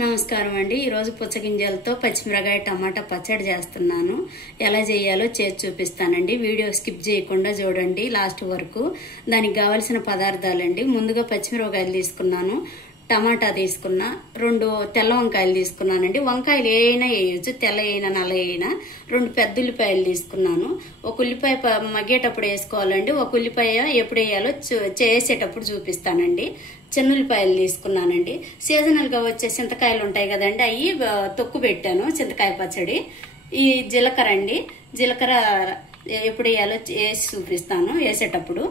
నమస్కారం అండి. ఈరోజు పుచ్చగింజలతో పచ్చిమిరకాయ టమాటా పచ్చడి చేస్తున్నాను. ఎలా చేయాలో చేసి చూపిస్తానండి. వీడియో స్కిప్ చేయకుండా చూడండి లాస్ట్ వరకు. దానికి కావలసిన పదార్థాలండి: ముందుగా పచ్చిమిరకాయలు తీసుకున్నాను, టమాటా తీసుకున్నా, 2 తెల్ల వంకాయలు తీసుకున్నానండి. వంకాయలు ఏమైనా వేయచ్చు, తెల్ల అయినా నల్ల అయినా. 2 పెద్ద ఉల్లిపాయలు తీసుకున్నాను. ఒక ఉల్లిపాయ మగ్గేటప్పుడు వేసుకోవాలండి, ఒక ఉల్లిపాయ ఎప్పుడు వేయాలో చేసేటప్పుడు చూపిస్తానండి. చిన్న ఉల్లిపాయలు తీసుకున్నానండి. సీజనల్ గా వచ్చే చింతకాయలు ఉంటాయి కదండి, అవి తొక్కు పెట్టాను చింతకాయ పచ్చడి. ఈ జీలకర్ర అండి, జీలకర్ర ఎప్పుడు వేయాలో వేసి చూపిస్తాను వేసేటప్పుడు.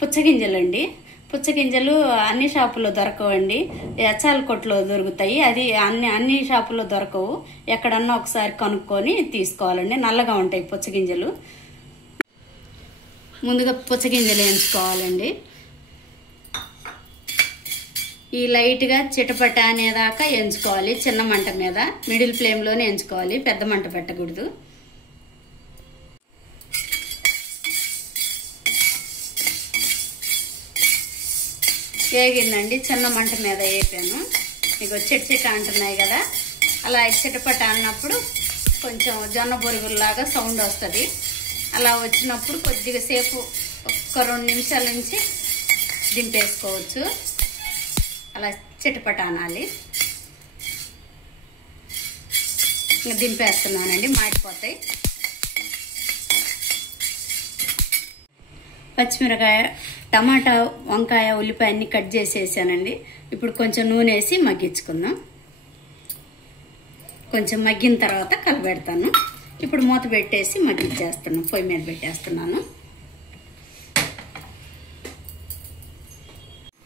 పుచ్చగింజలు అండి, పుచ్చగింజలు అన్ని షాపుల్లో దొరకవండి, ఎచ్చాల కొట్లో దొరుకుతాయి. అది అన్ని షాపుల్లో దొరకవు, ఎక్కడన్నా ఒకసారి కనుక్కొని తీసుకోవాలండి. నల్లగా ఉంటాయి పుచ్చగింజలు. ముందుగా పుచ్చగింజలు వేయించుకోవాలండి. ఈ లైట్ గా చిటపట అనేదాకా ఎంచుకోవాలి. చిన్న మంట మీద మిడిల్ ఫ్లేమ్ లోనే ఎంచుకోవాలి, పెద్ద మంట పెట్టకూడదు. వేగిందండి, చిన్న మంట మీద వేపాను. మీకు చిట అంటున్నాయి కదా, అలా చిటపట అన్నప్పుడు కొంచెం జొన్న బొరుగుల్లాగా సౌండ్ వస్తుంది. అలా వచ్చినప్పుడు కొద్దిగా సేపు ఒక 2 నిమిషాల నుంచి దింపేసుకోవచ్చు. అలా చిటపట అనాలి. ఇంకా దింపేస్తున్నానండి, మాడిపోతాయి. పచ్చిమిరకాయ, టమాటా, వంకాయ, ఉల్లిపాయ అన్ని కట్ చేసేసానండి. ఇప్పుడు కొంచెం నూనె వేసి మగ్గించుకుందాం. కొంచెం మగ్గిన తర్వాత కలబెడతాను. ఇప్పుడు మూత పెట్టేసి మగ్గించేస్తున్నాను, పొయ్యి మీద పెట్టేస్తున్నాను.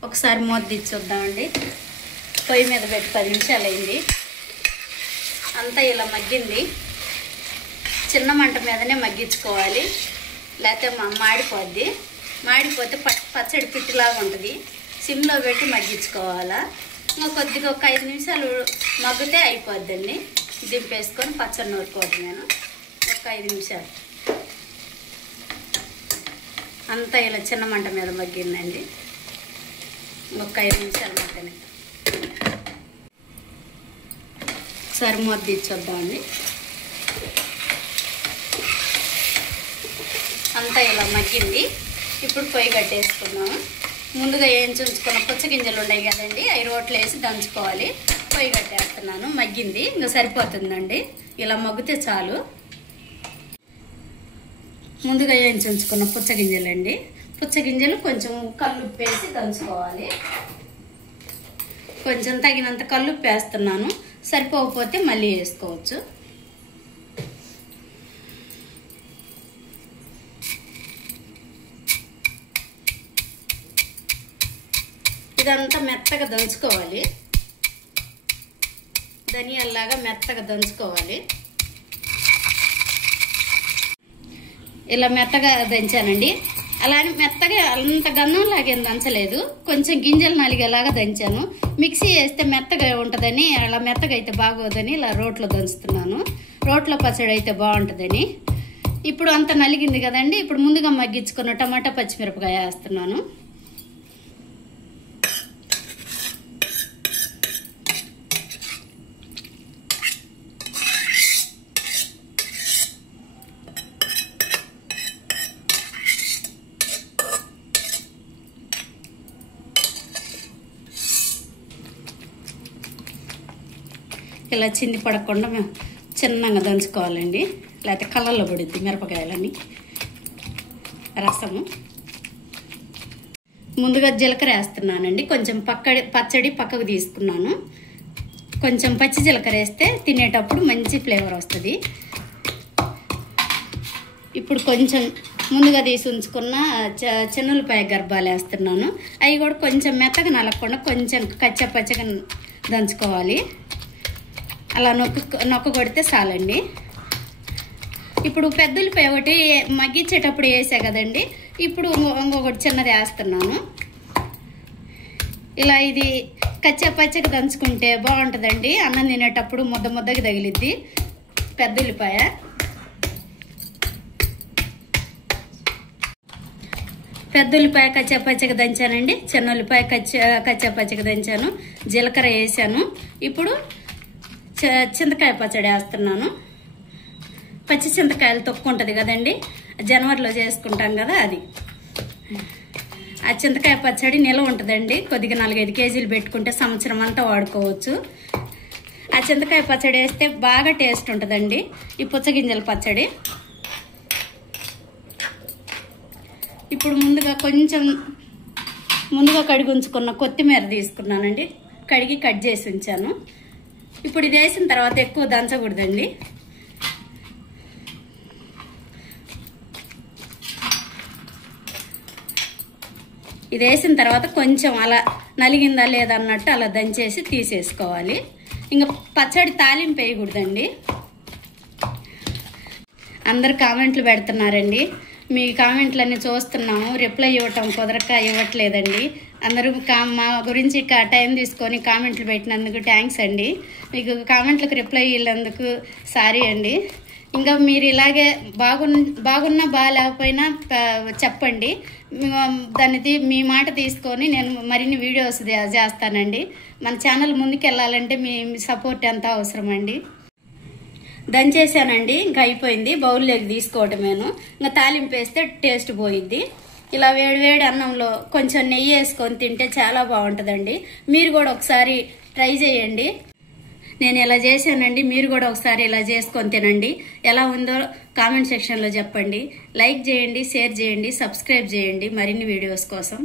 ఒకసారి మూత తీసి చూద్దామండి. పొయ్యి మీద పెట్టి 10 నిమిషాలు అయింది. అంతా ఇలా మగ్గింది. చిన్న మంట మీదనే మగ్గించుకోవాలి, లేకపోతే మాడిపోద్ది. మాడిపోతే పచ్చడి పిట్టిలాగా ఉంటుంది. సిమ్లో పెట్టి మగ్గించుకోవాలా. ఇంకా కొద్దిగా ఒక 5 నిమిషాలు మగ్గితే అయిపోద్దండి. దింపేసుకొని పచ్చడి నూరుకోవద్దు. నేను ఒక 5 నిమిషాలు అంతా ఇలా చిన్న మంట మీద మగ్గిందండి. ఒక 5 నిమిషాలు మాత్రమే. ఒకసారి మూత తీసి చూద్దామండి. అంతా ఇలా మగ్గింది. ఇప్పుడు పొయ్యి కట్టేసుకున్నాము. ముందుగా ఉంచుకున్న పుచ్చగింజలు ఉన్నాయి కదండి, అవి రోట్లో వేసి దంచుకోవాలి. పొయ్యి కట్టేస్తున్నాను. మగ్గింది, ఇంకా సరిపోతుందండి. ఇలా మగ్గితే చాలు. ముందుగా ఉంచుకున్న పుచ్చగింజలండి, పుచ్చగింజలు కొంచెం కల్లుప్పు వేసి దంచుకోవాలి. కొంచెం తగినంత కల్లుప్పు వేస్తున్నాను, సరిపోకపోతే మళ్ళీ వేసుకోవచ్చు. ఇదంతా మెత్తగా దంచుకోవాలి, ధనియాల్లాగా మెత్తగా దంచుకోవాలి. ఇలా మెత్తగా దంచానండి. అలానే మెత్తగా అంత గంధంలాగేం దంచలేదు, కొంచెం గింజలు నలిగేలాగా దంచాను. మిక్సీ వేస్తే మెత్తగా ఉంటుందని, అలా మెత్తగా అయితే బాగోదని ఇలా రోట్లో దంచుతున్నాను. రోట్లో పచ్చడి అయితే బాగుంటుందని. ఇప్పుడు అంత నలిగింది కదండి, ఇప్పుడు ముందుగా మగ్గించుకున్న టమాటా, పచ్చిమిరపకాయ వేస్తున్నాను. ఇలా చింది పడకుండా మేము చిన్నగా దంచుకోవాలండి, లేకపోతే కళ్ళల్లో పడుద్ది మిరపకాయలని. రసము ముందుగా జీలకర్ర వేస్తున్నానండి. కొంచెం పచ్చడి పక్కకు తీసుకున్నాను. కొంచెం పచ్చి జీలకర్ర వేస్తే తినేటప్పుడు మంచి ఫ్లేవర్ వస్తుంది. ఇప్పుడు కొంచెం ముందుగా తీసి ఉంచుకున్న చిన్నులపాయ గర్భాలు వేస్తున్నాను. అవి కూడా కొంచెం మెత్తగా నలగకుండా కొంచెం కచ్చపచ్చగా దంచుకోవాలి. అలా నొక్కు కొడితే చాలండి. ఇప్పుడు పెద్ద ఉల్లిపాయ ఒకటి మగ్గించేటప్పుడు వేసా కదండి, ఇప్పుడు ఇంకొకటి చిన్నది వేస్తున్నాను. ఇలా ఇది కచ్చపచ్చగా దంచుకుంటే బాగుంటుందండి. అన్నం తినేటప్పుడు ముద్దకి తగిలిద్ది పెద్ద ఉల్లిపాయ. పెద్ద ఉల్లిపాయ కచ్చాపచ్చగా దంచానండి, చిన్న ఉల్లిపాయ కచ్చాపచ్చగా దంచాను, జీలకర్ర వేసాను. ఇప్పుడు చింతకాయ పచ్చడి వేస్తున్నాను. పచ్చి చింతకాయలు తొక్కు ఉంటుంది కదండి, జనవరిలో చేసుకుంటాం కదా అది. ఆ చింతకాయ పచ్చడి నిల్వ ఉంటుందండి, కొద్దిగా 4-5 కేజీలు పెట్టుకుంటే సంవత్సరం అంతా వాడుకోవచ్చు. ఆ చింతకాయ పచ్చడి వేస్తే బాగా టేస్ట్ ఉంటుందండి. ఈ పుచ్చగింజల పచ్చడి ఇప్పుడు ముందుగా కడిగి ఉంచుకున్న కొత్తిమీర తీసుకున్నానండి, కడిగి కట్ చేసి ఉంచాను. ఇప్పుడు ఇది వేసిన తర్వాత ఎక్కువ దంచకూడదండి. ఇది వేసిన తర్వాత కొంచెం అలా నలిగిందా లేదా అన్నట్టు అలా దంచేసి తీసేసుకోవాలి. ఇంకా పచ్చడి తాలింపు వేయకూడదండి. అందరు కామెంట్లు పెడుతున్నారండి, మీ కామెంట్లన్నీ చూస్తున్నాము, రిప్లై ఇవ్వటం కుదరక ఇవ్వట్లేదండి. అందరూ మా గురించి టైం తీసుకొని కామెంట్లు పెట్టినందుకు థ్యాంక్స్ అండి. మీకు కామెంట్లకు రిప్లై ఇవ్వనందుకు సారీ అండి. ఇంకా మీరు ఇలాగే బాగున్నా బాగాలేకపోయినా చెప్పండి, దాన్ని మీ మాట తీసుకొని నేను మరిన్ని వీడియోస్ చేస్తానండి. మన ఛానల్ ముందుకు వెళ్ళాలంటే మీ సపోర్ట్ ఎంత అవసరం అండి. దంచేసానండి, ఇంకా అయిపోయింది. బౌల్లోకి తీసుకోవటమేను. ఇంకా తాలింపు వేస్తే టేస్ట్ పోయిద్ది. ఇలా వేడివేడి అన్నంలో కొంచెం నెయ్యి వేసుకొని తింటే చాలా బాగుంటుందండి. మీరు కూడా ఒకసారి ట్రై చేయండి. నేను ఇలా చేశానండి, మీరు కూడా ఒకసారి ఇలా చేసుకొని తినండి. ఎలా ఉందో కామెంట్ సెక్షన్లో చెప్పండి. లైక్ చేయండి, షేర్ చేయండి, సబ్స్క్రైబ్ చేయండి మరిన్ని వీడియోస్ కోసం.